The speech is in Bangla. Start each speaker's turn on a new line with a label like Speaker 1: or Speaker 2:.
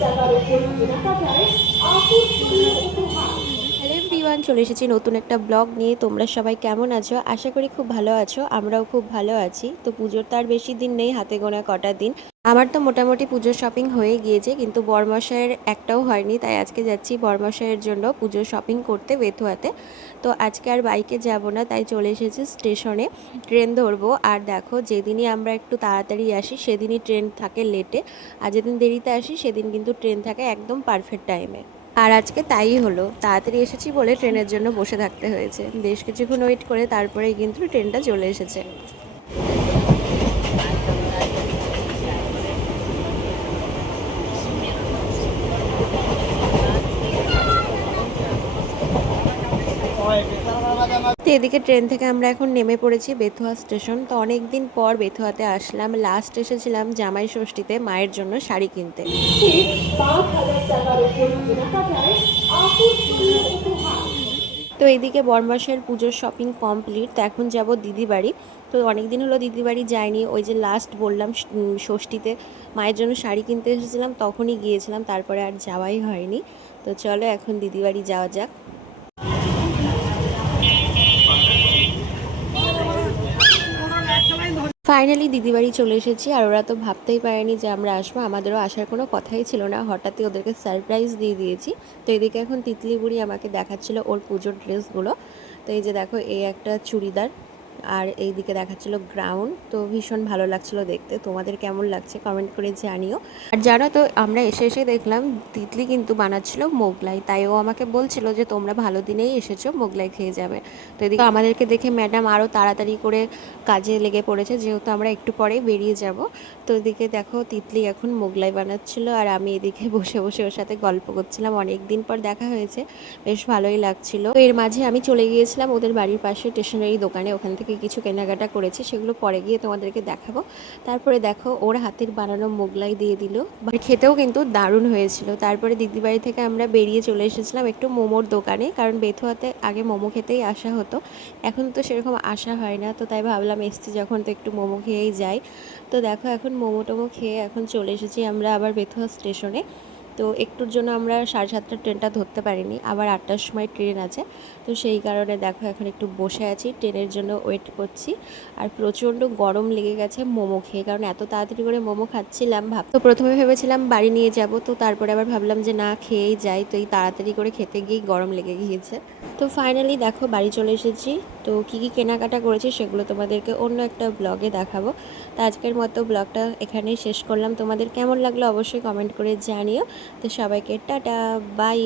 Speaker 1: টাকার উপর কেনাকাটায় আকর্ষণীয় উপহার। এভরিওয়ান, চলে এসেছি নতুন একটা ব্লগ নিয়ে। তোমরা সবাই কেমন আছো? আশা করি খুব ভালো আছো, আমরাও খুব ভালো আছি। তো পুজোর তো আর বেশি দিন নেই, হাতে গোনা কটা দিন। আমার তো মোটামুটি পুজোর শপিং হয়ে গিয়েছে, কিন্তু বরমশাইয়ের একটাও হয়নি, তাই আজকে যাচ্ছি বরমশাইয়ের জন্য পুজোর শপিং করতে বেথুয়াতে। তো আজকে আর বাইকে যাব না, তাই চলে এসেছি স্টেশনে। ট্রেন ধরবো, আর দেখো যেদিনই আমরা একটু তাড়াতাড়ি আসি, সেদিনই ট্রেন থাকে লেটে আর যেদিন দেরিতে আসি, সেদিন কিন্তু ট্রেন থাকে একদম পারফেক্ট টাইমে আর আজকে তাই হলো। তাড়াতাড়ি এসেছি বলে ট্রেনের জন্য বসে থাকতে হয়েছে। বেশ কিছুক্ষণ ওয়েট করে তারপরেই কিন্তু ট্রেনটা চলে এসেছে। তো এদিকে ট্রেন থেকে আমরা এখন নেমে পড়েছি বেথুয়া স্টেশন। তো অনেক দিন পর বেথুয়াতে আসলাম। লাস্ট এসেছিলাম জামাই ষষ্ঠীতে মায়ের জন্য শাড়ি কিনতে। তো এইদিকে বরমাসের পুজোর শপিং কমপ্লিট তো এখন যাব দিদি বাড়ি তো অনেক দিন হলো দিদি বাড়ি যাইনি। ওই যে লাস্ট বললাম ষষ্ঠীতে মায়ের জন্য শাড়ি কিনতে এসেছিলাম, তখনই গিয়েছিলাম। তারপরে আর যাওয়াই হয়নি। তো চলো এখন দিদি বাড়ি যাওয়া যাক। ফাইনালি দিদিবাড়ি চলে এসেছি আর ওরা তো ভাবতেই পারেনি যে আমরা আসব। আমাদেরও আসার কোনো কথাই ছিল না। হঠাৎই ওদেরকে সারপ্রাইজ দিয়ে দিয়েছি। তো এদিকে এখন তিতলি বুড়ি আমাকে দেখাচ্ছিল ওর পুজোর ড্রেসগুলো তো এই যে দেখো, এই একটা চুড়িদার। আর এই দিকে দেখাচ্ছিল গ্রাউন্ড তো ভীষণ ভালো লাগছিল দেখতে। তোমাদের কেমন লাগছে কমেন্ট করে জানিও। আর জানো তো, আমরা এসে এসে দেখলাম তিতলি কিন্তু বানাচ্ছিল মোগলাই, তাই ও আমাকে বলছিল যে তোমরা ভালো দিনেই এসেছ, মোগলাই খেয়ে যাবে। তো এদিকে আমাদেরকে দেখে ম্যাডাম আরও তাড়াতাড়ি করে কাজে লেগে পড়েছে, যেহেতু আমরা একটু পরেই বেরিয়ে যাব। তো এদিকে দেখো তিতলি এখন মোগলাই বানাচ্ছিল, আর আমি এদিকে বসে বসে ওর সাথে গল্প করছিলাম। অনেক দিন পর দেখা হয়েছে, বেশ ভালোই লাগছিল। এর মাঝে আমি চলে গিয়েছিলাম ওদের বাড়ির পাশে স্টেশনারি দোকানে, ওখান থেকে কিছু কেনাকাটা করেছি, সেগুলো পরে গিয়ে তোমাদেরকে দেখাবো। তারপরে দেখো, ওর হাতের বানানো মোগলাই দিয়ে দিল। খেতেও কিন্তু দারুণ হয়েছিল। তারপরে দিদি বাড়ি থেকে আমরা বেরিয়ে চলে এসেছিলাম একটু মোমোর দোকানে, কারণ বেথুয়াতে আগে মোমো খেতেই আসা হতো। এখন তো সেরকম আসা হয় না, তো তাই ভাবলাম এসছি যখন তো একটু মোমো খেয়েই যাই। তো দেখো, এখন মোমো টোমো খেয়ে এখন চলে এসেছি আমরা আবার বেথুয়া স্টেশনে। তো একটুর জন্য আমরা সাড়ে সাতটার ট্রেনটা ধরতে পারিনি। আবার আটটার সময় ট্রেন আছে। তো সেই কারণে দেখো এখন একটু বসে আছি, ট্রেনের জন্য ওয়েট করছি। আর প্রচণ্ড গরম লেগে গেছে মোমো খেয়ে, কারণ এত তাড়াতাড়ি করে মোমো খাচ্ছিলাম ভাব তো প্রথমে ভেবেছিলাম বাড়ি নিয়ে যাব, তো তারপরে আবার ভাবলাম যে না, খেয়েই যাই। তো এই তাড়াতাড়ি করে খেতে গিয়েই গরম লেগে গিয়েছে। তো ফাইনালি দেখো বাড়ি চলে এসেছি। তো কী কী কেনাকাটা করেছি সেগুলো তোমাদেরকে অন্য একটা ব্লগে দেখাবো। তো আজকের মতো ব্লগটা এখানেই শেষ করলাম। তোমাদের কেমন লাগল অবশ্যই কমেন্ট করে জানিও। তো সবাইকে টাটা, বাই।